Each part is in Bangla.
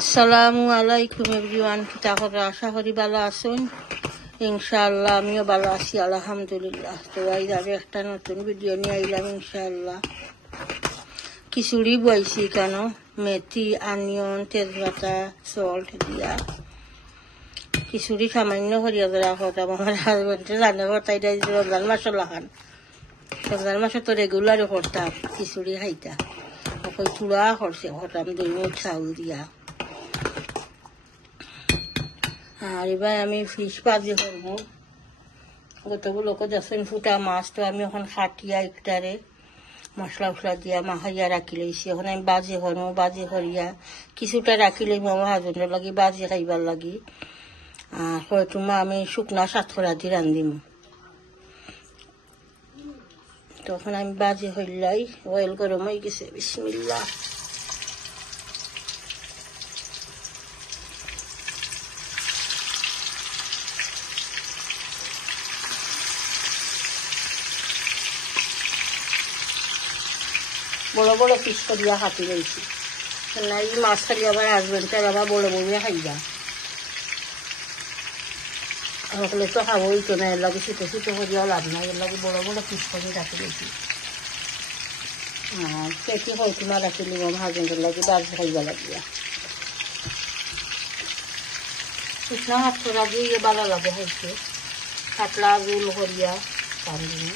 আসসালামু আলাইকুম এভরিওয়ান, কিতা করে আশা করি ভালো আছেন। ইনশাআল্লাহ আমিও ভালো আছি আলহামদুলিল্লাহ। তো আমি একটা নতুন ভিডিও নিয়ে আইলাম ইনশাআল্লাহ। খিচুড়ি বইছি কেন, মেথি, আনিয়ন, তেজপাতা, সল্ট দিয়া খিচুড়ি সামান্য করিয়া দেওয়া হতাম। আমার হাজবেন্ডে জানে হতাই দেয় রমজান মাসলা খান, রমজান মাসে তো রেগুলারই করতাম খিচুড়ি খাইতা। ওই চূড়া করছে হতাম 2 মুঠ চাউল দিয়া। আর এবার আমি ফিশ ভাজি করবো। কতগুলোকে দেখছেন ফুটা মাছ, তো আমি এখন খাটিয়া একটারে মশলা উসলা দিয়া মাখাইয়া রাখি লইছি। এখন আমি বাজি করবো, বাজি করিয়া কিছুটা রাখি লইম আমার হাজবেন্ডের লাগি বাজি খাইবার লাগি। আর হয়তো আমি শুকনা সাতখরা দিয়ে রান্ধিম। তখন আমি বাজি হইলাই, অয়েল গরম হয়ে গেছে। বিসমিল্লাহ। বড় বড় পিস করিয়া কাটি রয়েছি। এই মাছ খালি আমার হাজবেন্ডের আবার বড় বড়িয়া খাইবা। আমাকে তো খাবোই তো না, এর লাগে ছোটো ছোটো করিয়াও লাভ নাই, এর লাগে বড় বড় পিস করে রাখি রয়েছি। আর পেটি হয়তো না রাখি নিব আমার হাজবেন্ডের লাগে বাজি খাইবা লাগিয়া। শুকনা হাতটা দিয়ে ভালো লাগে হয়েছে, কাতলা গোল করিয়া টানি।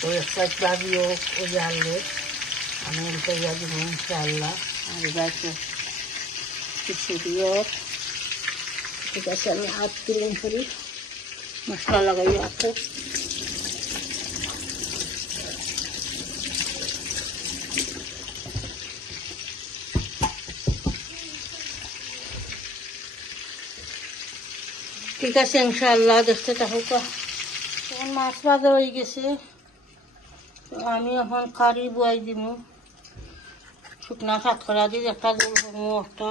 তো এক সাইড বাজিও ওই আনলে আমি উল্টাইয়া দিব ইনশাআল্লাহ। আর এবার খিচুড়িও ঠিক আছে, আমি হাত তুলে করি মশলা লাগাই রাখো। ঠিক আছে ইনশাআল্লাহ, দেখতে থাকুক। এখন মাছ ভাজা হয়ে গেছে, আমি এখন কারি বয়াই দিব। শুকনা সাতখরা দিয়ে একটা জোল করবো, একটা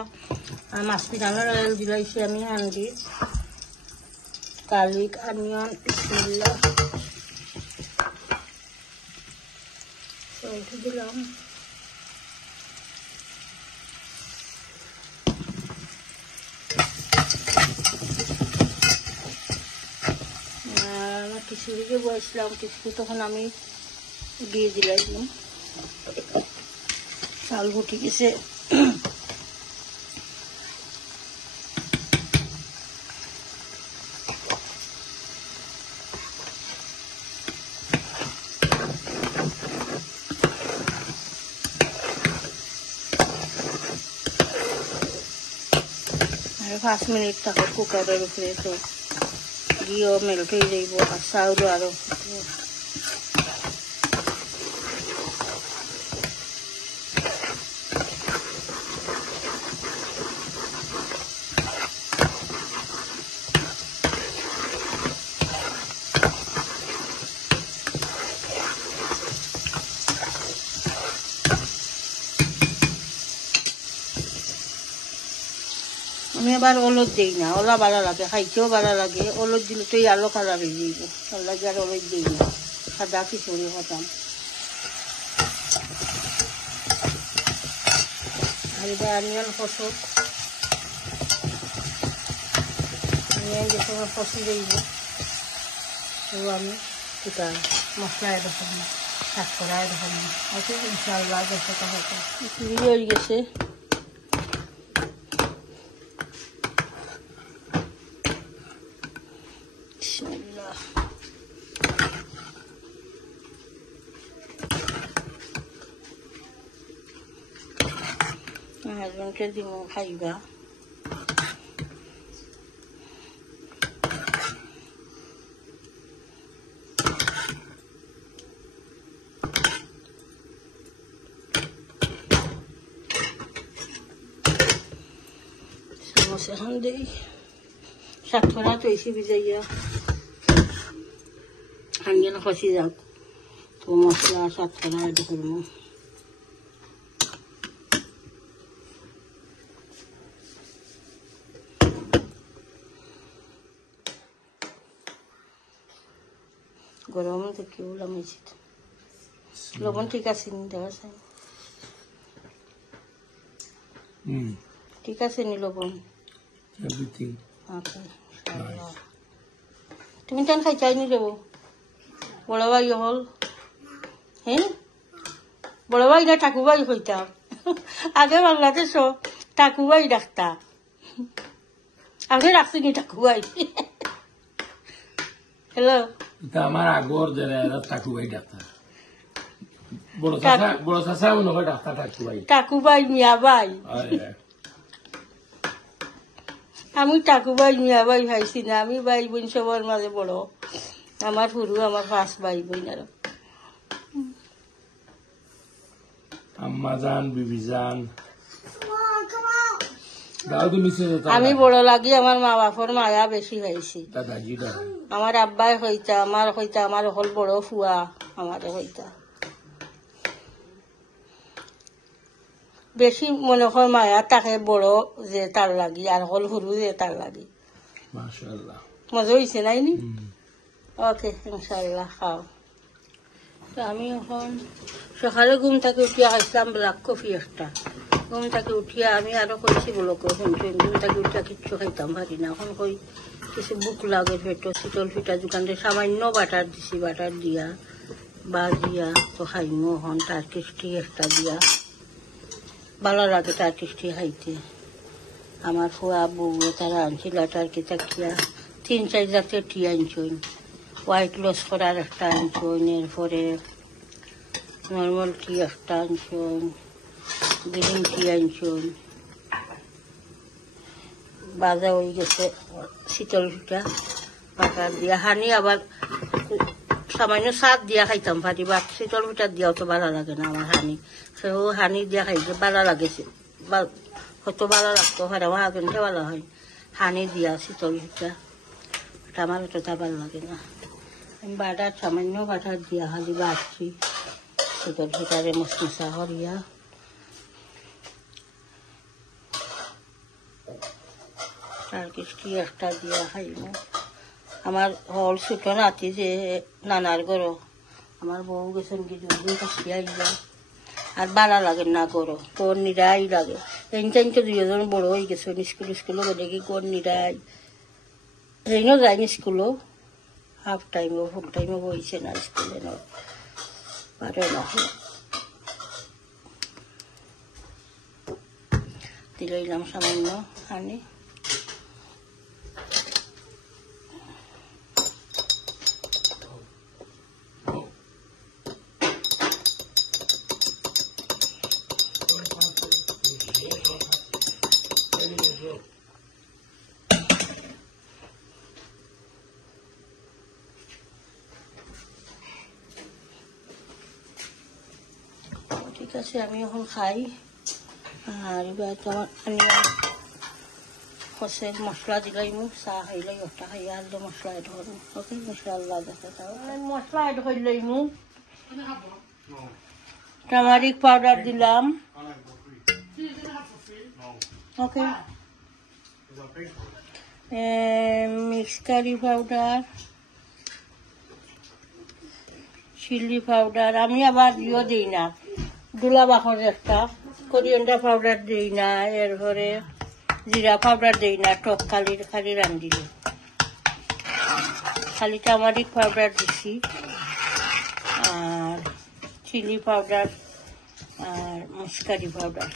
মাছ পিটানোর অয়েল দিলাইছি আমি হান্ডি, গার্লিক, অনিয়ন, বিসমিল্লাহ, সল্ট দিলাম। খিচুড়িকে বয়েছিলাম, খিচুড়ি তখন আমি দিয়ে দিলাম। চাল ফুটি গেছে। আর 5 মিনিট থাকো কুকারের উপরে, তো ঘিও মেল্ট হয়ে যাইব আর চাউলও আরো। আমি আবার অলদ দিই না, ওলা ভালো লাগে, খাইতেও ভালো লাগে। অলদ দিলে তো আলো কালার হয়ে যাইব, তার লাগে আর অলদ দিই না, সাদা খিচুড়ি হতাম। আর এবার অনিয়ন কষো, অনিয়ন যে সময় কষি যাইব আমি কিতা মশলা এরকম সাতকরা এরকম আছে ইনশাআল্লাহ। দেখতে থাকো খিচুড়ি হয়ে গেছে। হাজবেন্ডকে দিব খাইবা। চামচ এখন দেই, সাতখরা তৈছি ভিজাইয়া আনিয়ন খসি যাক, তো মশলা সাতখরা এটা করবো। গরম থেকে লাগাইছি, লবণ ঠিক আছে নি দেওয়া চাই। ঠিক আছে নিল বোন Everything. ওকে ইনশাআল্লাহ তুমি টান খাই চাই নি দেবো বড় ভাই হল হ্যাঁ বড় ভাই না ঠাকুরবাই হইতাম আগে বাংলাদেশ ঠাকুরবাই ডাক্তার আগে রাখছি নি ঠাকুরবাই হ্যালো এটা আমার আগর যারা ঠাকুরবাই ডাক্তার বড় চাচা মনে হয় ডাক্তার ঠাকুরবাই ঠাকুরবাই মিয়া ভাই আমি ঠাকুরবাই মিয়া ভাই ভাইছি না আমি ভাই বোন সবার মাঝে বড় আমার পুরু আমার পাঁচ ভাই বোন আর আম্মা জান বিবি জান দাদু মিছে আমি বড় লাগি আমার মা বাপর মায়া বেশি হয়েছি দাদাজি দা আমার আব্বাই হইতা আমার হল বড় ফুয়া আমার হইতা বেশি মনে হয় মায়া তাকে বড় যে তার লাগি আর হল হুরু যে তার লাগি মাশাআল্লাহ মজা হয়েছে নাইনি ওকে ইনশাআল্লাহ খাও তো আমি এখন সকালে ঘুম থেকে উঠিয়া খাইছিলাম ব্ল্যাক কফি একটা ঘুম থেকে উঠিয়া আমি আরো কইছি বলো ঘুম থেকে উঠিয়া কিচ্ছু খাইতাম পারি না এখন কই কিছু বুক লাগে পেটো শীতল ফিটা দোকানটা সামান্য বাটার দিছি বাটার দিয়া বা দিয়া তো খাইমো এখন তার কিস্টি একটা দিয়া ভালো লাগে তার কিস্টি খাইতে আমার ফুয়া বউ তারা আনছিল তার কি তাকিয়া 3-4 জাতের টি আনছইন হোয়াইট লস করার একটা আনছইন এরপরে নর্মাল টি একটা আনছইন গ্রিন টি আনছইন বাজা হয়ে গেছে শীতল ফিটা বাটার দিয়া হানি আবার সামান্য সাত দিয়া খাইতাম পারি বা শীতল ফিটার দিয়াও তো ভালো লাগে না আমার হানি সেও হানি দিয়া খাইতে ভালো লাগেছে কত ভালো লাগতো হয় আমার আগুনটা ভালো হয় হানি দিয়া শীতল ফিটা এটা আমার অতটা ভালো লাগে না আমি বাটার সামান্য বাটার দিয়া খালি বাড়ছি শীতল ফিটারে মশমশা করিয়া তার কিস্তি একটা দিয়া খাইব আমার হল ছোট নাতি যে নানার গরো আমার বউ গেছেন কি দুদিন কাশি আইলা আর ভালো লাগে না গরো কোন নিরাই লাগে এইটাই তো দুজন বড় হয়ে গেছে স্কুলে গেলে কি কোন নিরাই এইও যায়নি স্কুলও হাফ টাইমও ফুল টাইমও বইছে না স্কুলে না পারে না দিলাম সামান্য আনি ঠিক আছে আমি এখন খাই আর এবার তোমার আমি হচ্ছে মশলা দিলাইম চাহ খাইলাই ওটা খাই আর মশলা এড করবো ওকে ইনশাআল্লাহ দেখে মশলা এড করলাইম টার্মারিক পাউডার দিলাম okay mix curry powder chili powder আমি আবার ইও দিই না দুলা বাখর একটা কোরিয়ান্ডার পাউডার দিই না এরপরে জিরা পাউডার দিই না টক খালি রান্ধিলে খালি টার্মারিক পাউডার দিছি আর চিলি পাউডার আর মুসকারি পাউডার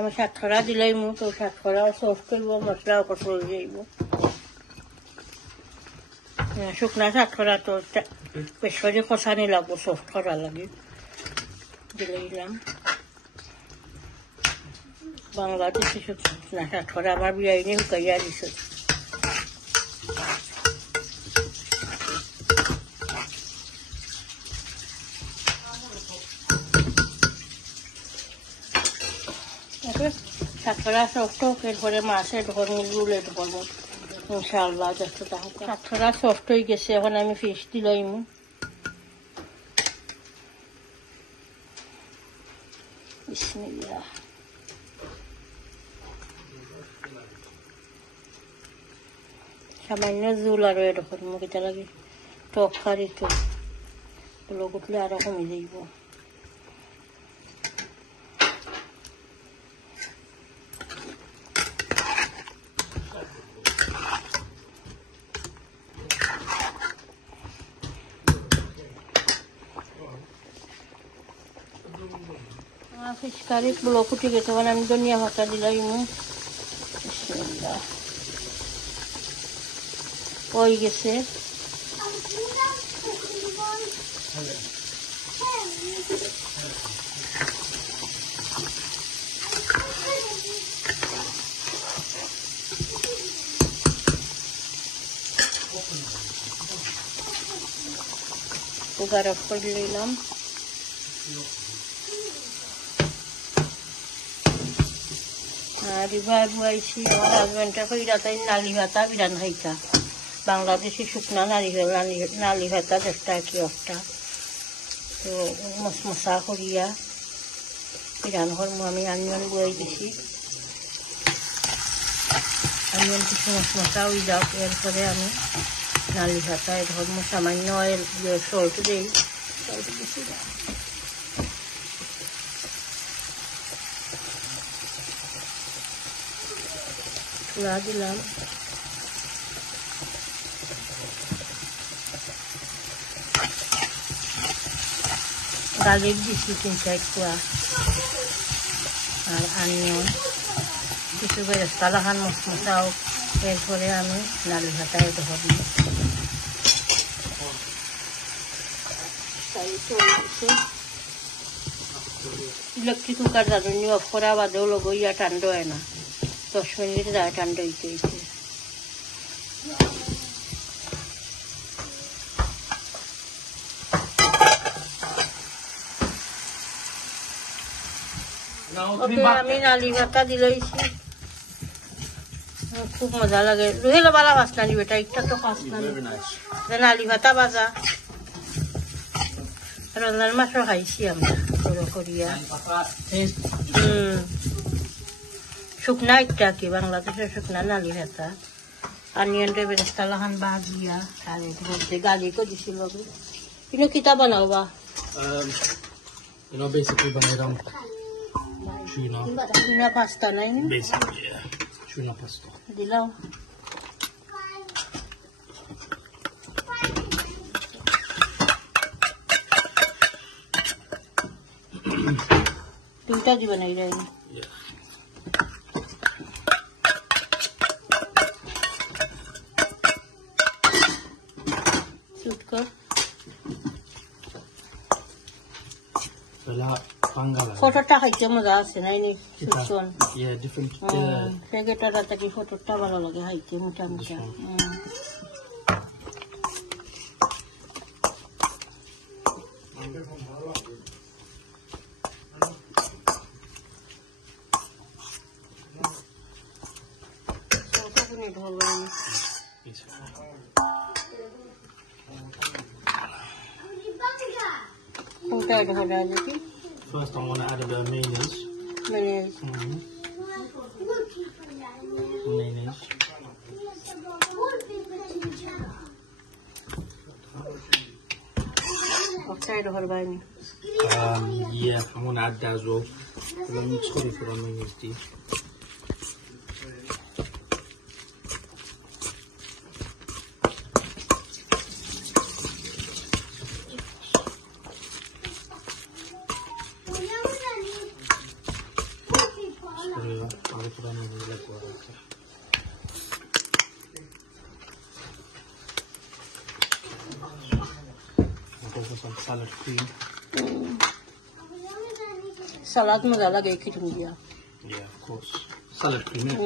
আমি সাতখরা দিলাইম তো সাতখরা সস করব মশলা কষল যাইব শুকনা সাতখরা তো বেশ করে কষানি লাগবো সফট করা লাগে দিলাইলাম বাংলাদেশে শুকনা সাতখরা আমার বিরিয়ানি হুকাইয়া দিছে সাতখরা সফট এরপরে মাছের রুলে ঢুকবো ইনশাআল্লাহ দেখতে থাকুক সাতখরা সফট হয়ে গেছে এখন আমি ফিশ দিলাইম বিসমিল্লাহ সামান্য জোল আরো এরকম মুখিটা লাগে টক খারি তো লোক উঠলে আরো কমে যাইব ফিশ কারি ব্লক উঠে গেছে মানে আমি ধনিয়া পাতা দিলাই হয়ে গেছে কুকার অফ করে দিলাম আর এবার বুয়াইছি আমার হাজব্যান্ডটা কইরা তাই নালি ভাতা বিরান খাইতা বাংলাদেশি শুকনা নালি ভাতা একটা কি একটা তো মশমশা করিয়া বিরান করবো আমি আনিয়ন বুয়াই দিছি আনিয়ন কিছু মশমশা হয়ে যাও এরপরে আমি নালি ভাতা ধর্ম সামান্য সল্ট দিই সল্ট দিছি চুলা দিলাম গার্লিক দিছি 3-4 কোয়া আর আনিয়ন কিছু বেরেস্তা লাগান মশমশাও এরপরে আমি নালি ভাতায় ধরব ইলেকট্রিক কুকার জানি অফ করা বাদেও লগ ইয়া ঠান্ডা হয় না 10 মিনিট যায় ঠান্ডা হইতে হইতে আমি নালি ভাতা দিলাইছি খুব মজা লাগে রুহেলো বালা মাছ নানি বেটা একটা তো খাস না নালি ভাতা বাজা রোজার মাছও খাইছি আমরা বড় করিয়া শুকনা একটা কি বাংলাদেশের শুকনা নালি ভাতা আনিয়নটা বেরেস্তা লাগান বাজিয়া আর এর মধ্যে গার্লিকও দিছিল কিন্তু কিতা বানাও বা basically banayram tuna pasta নাই basically yeah tuna pasta দিলাও তিনটা দিবা নাই রে শুট কর ফটোটা খাইতে মজা আছে নাই নি শুনছন yeah different ফেগেটাটা থেকে ফটোটা ভালো লাগে খাইতে মোটা মোটা First, I'm going to add a bit of mayonnaise. Mayonnaise. Mayonnaise. Yeah, I'm going to add that as well. Let me sorry for the mayonnaise, Steve. Some salad cream. Salad mula lagay cream dia. Yeah, of course. Salad cream. Yeah.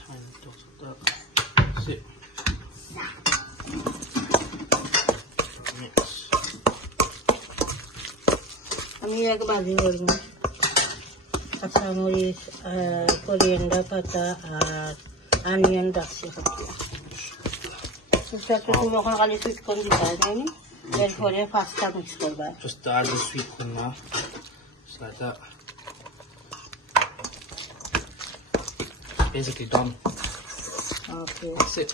Tiny dot of that. That's it. Mix. আমি এক ভাজি করব কাঁচামরিচ করিয়েন্ডার পাতা আর অনিয়ন রাখছি এখন খালি সুইট কর্ন দিতে হয় এরপরে পাস্তা মিক্স করবা Just add the sweet corn now. Just like that. basically done. Okay That's it.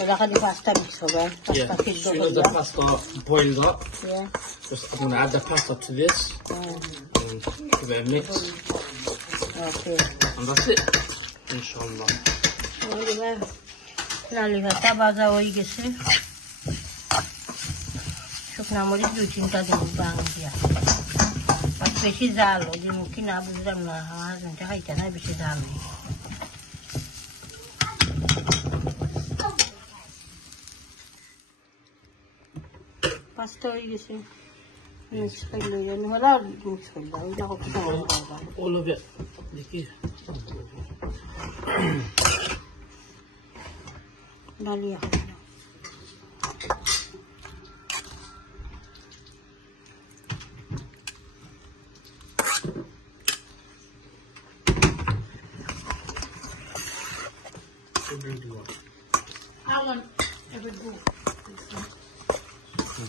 এটা খালি পাঁচটা মিক্স হবে Yeah. পাঁচটা As সিদ্ধ soon as the করবা pasta boiled up, Yeah. just I'm gonna add the pasta to this হ্যাঁ, and give it a mix, okay and that's it. Inshallah. এবার লালি ভাতা ভাজা হয়ে গেছে শুকনা মরিচ 2-3টা দেবো বাং দিয়া আর বেশি জাল ওই যে মুখি না বুঝলাম না আমার হাজবেন্ডটা খাইতে না বেশি জাল নেই পাঁচটা হয়ে গেছে মিক্স করলে হলে মিক্স করলাম ওইটা কত সময় করবা All of it. দেখি। Dahlia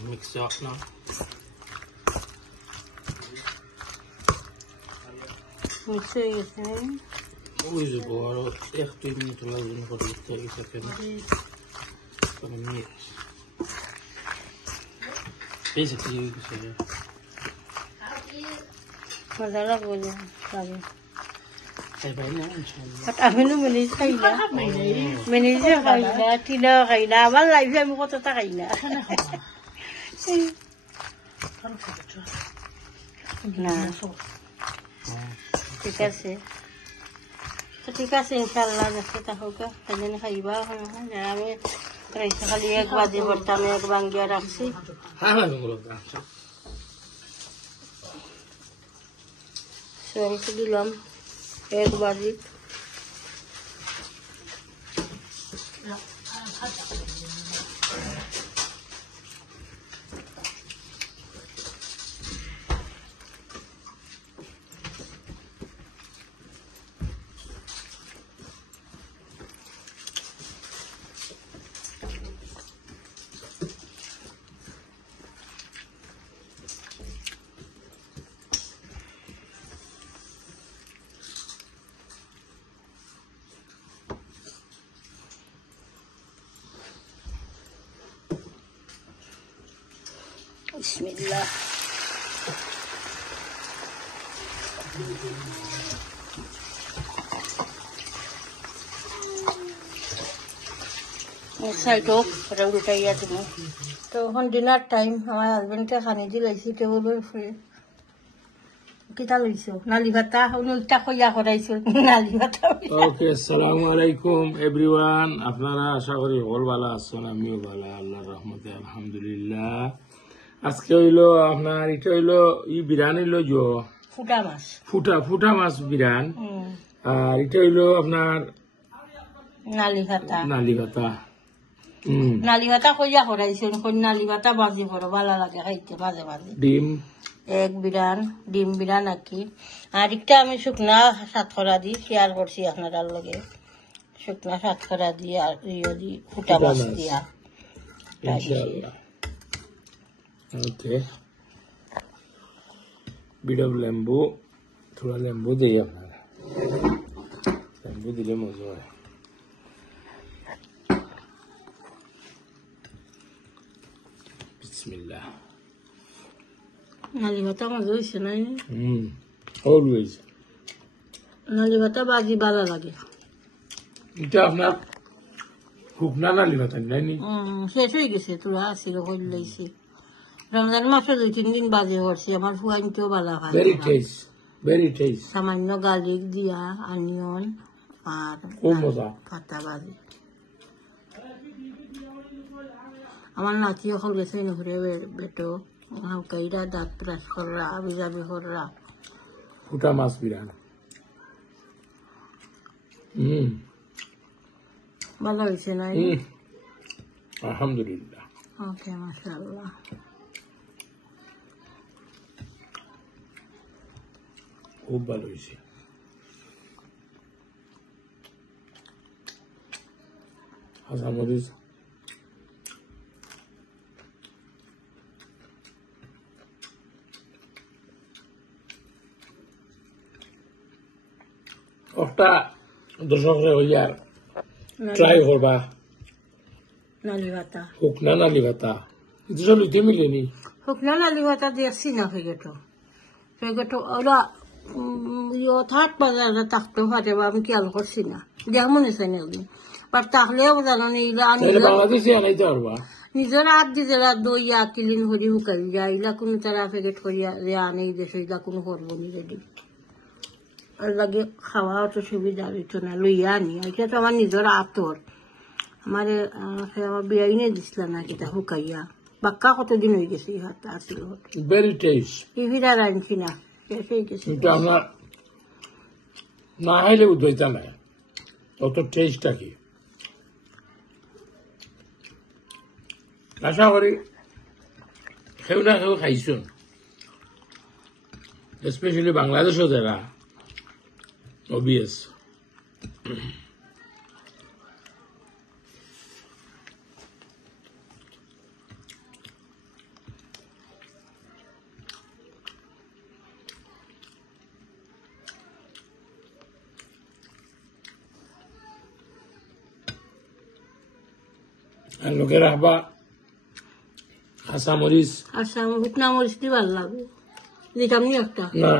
Mix it up now. Mix হয়ে গেছে Always go out. Echt 2 minuten laten voor de 30 seconden. Voor de mix. Basically, you can say. মজা লাগবে যে লাগে Say by now, inshallah. আমি নো মিনিজ খাই না মিনিজে খাই না তিনা খাই না আমার লাইফে আমি কতটা খাই না না ঠিক আছে তো ঠিক আছে ইনশাল্লাহ দেখতে থাকুক তাহলে খাইবা আমি রাইসা খালি 1 বাজে ভরতাম 1 বাঙ্গিয়া রাখছি Hala no lo faccio. সঙ্গে দিলাম 1 বাজে বিসমিল্লাহ সাইড হোক ওটা উল্টাইয়া দিব তো এখন ডিনার টাইম আমার হাজবেন্ডকে খানি দিলাইছি টেবলের উপরে কিতা লইছো নালি ভাতা উল্টা কইয়া করাইছো নালি ভাতা ওকে আসসালামু আলাইকুম এভরিওয়ান আপনারা আশা করি সকল ভালো আছেন আমিও ভালো আল্লাহর রহমতে আলহামদুলিল্লাহ আজকে হইলো আপনার এটা হইলো বিরান হইলো ফুটা মাছ ফুটা মাছ বিরান আর এটা হইলো আপনার নালি ভাতা নালি ভাতা নালি ভাতা কইয়া করাইছো নালি ভাতা বাজি করো ভালো লাগে খাইতে মাঝে মাঝে ডিম 1 বিরান ডিম বিরান নাকি আর একটা আমি শুকনা সাতখরা দি শেয়ার করছি আপনার লগে শুকনা সাতখরা দিয়ে আর ইয়ে দি ফুটা মাছ দিয়া ইনশাআল্লাহ ওকে বিট অফ লেম্বু थोड़ा লেম্বু দিই আপনারা লেম্বু দিলে মজা হয় বিসমিল্লাহ নালি ভাতা মজা হয়েছে নাই অলওয়েজ নালি ভাতা বাজি ভালো লাগে এটা আপনার শুকনা নালি ভাতা নাই নি শেষ হয়ে গেছে তোরা আসছিল হইল লাইছি রমজান মাসে 2-3 দিন বাজে করছি আমার ফুয়াইনতেও ভালো হয় ভেরি টেস্ট সামান্য গার্লিক দিয়া অনিয়ন আর খুব মজা পাতা বাজি আমার নাতিও হল গেছে ঘুরে বেটো কাইরা দাঁত ব্রাশ কররা আবি যাবি কররা ফুটা মাছ বিরান ভালো হয়েছে না আলহামদুলিল্লাহ ওকে মাশাআল্লাহ খুব ভালো হয়েছে হাসান মরিচ দর্শকরা হইয়া ট্রাই করবা নালি ভাতা শুকনা নালি ভাতা কিন্তু সব লইতে মিলেনি শুকনা নালি ভাতা দিয়েছি না ফেগেটো ওরা থাক বাজারে থাকতেও পারে বা আমি খেয়াল করছি না দেখ মনে চাই না একদিন বাট থাকলেও জানো বাংলাদেশে আনাইতে পারবা নিজের হাত দিয়ে যারা দই কিলিন করি শুকাই যায় ইলা কোনো তারা প্যাকেট করিয়া যে আনে দেশ ইলা কোনো করবো নি রেডি আর লাগে খাওয়া অত সুবিধা হইতো না লইয়া আনি এটা তো আমার নিজের আতর আমার বিয়াই নিয়ে দিছিল না কিতা শুকাইয়া বাক্কা কতদিন হয়ে গেছে হাত আসছিল ভেরি টেস্ট ইভিরা রাঁধছি না শেষ হয়ে গেছে কিন্তু আমরা না খাইলে উদ্বৈতা নাই অত টেস্টটা কি আশা করি কেউ না কেউ খাইছুন স্পেশালি বাংলাদেশও যারা অবভিয়াস আর লোকের রাখবা কাঁচামরিচ আচ্ছা শুকনা মরিচ দিয়ে ভালো লাগবে দিতাম নি একটা না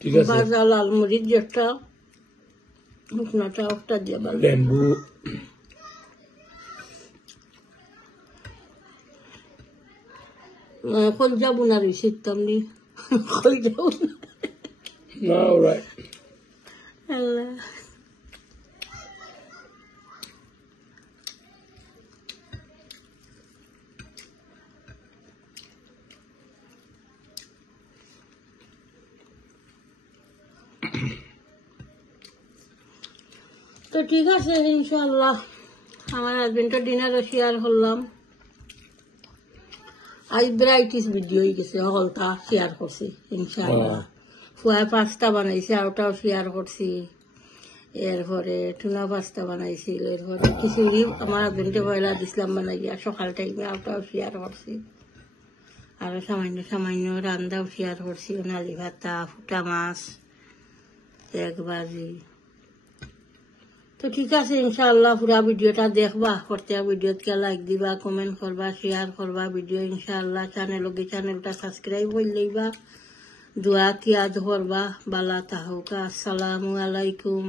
ঠিক আছে ভাজা লাল মরিচ যেটা শুকনাটা একটা দিয়ে ভালো লেম্বু কলজা বোনা রয়েছে ইতাম নি কলজা বোনা না অলরাইট আল্লাহ তো ঠিক আছে ইনশাআল্লাহ আমার হাজবেন্ডের ডিনারও শেয়ার করলাম আজ ব্রাইটিস ভিডিও হয়ে গেছে হলটা শেয়ার করছি ইনশাআল্লাহ ফুয়া পাস্তা বানাইছে ওটাও শেয়ার করছি এরপরে টুনা পাস্তা বানাইছিল এরপরে খিচুড়ি আমার হাজবেন্ডে পয়লা দিছিলাম বানাইয়া সকাল টাইমে ওটাও শেয়ার করছি আর সামান্য সামান্য রান্নাও শেয়ার করছি নালি ভাতা ফুটা মাছ এক বাজি তো ঠিক আছে ইনশাআল্লাহ পুরা ভিডিওটা দেখবা প্রত্যেক ভিডিওতে লাইক দিবা কমেন্ট করবা শেয়ার করবা ভিডিও ইনশাআল্লাহ চ্যানেলটা সাবস্ক্রাইব করে লইবা দোয়া কিয়াদ করবা বালা তাহকা আসসালামু আলাইকুম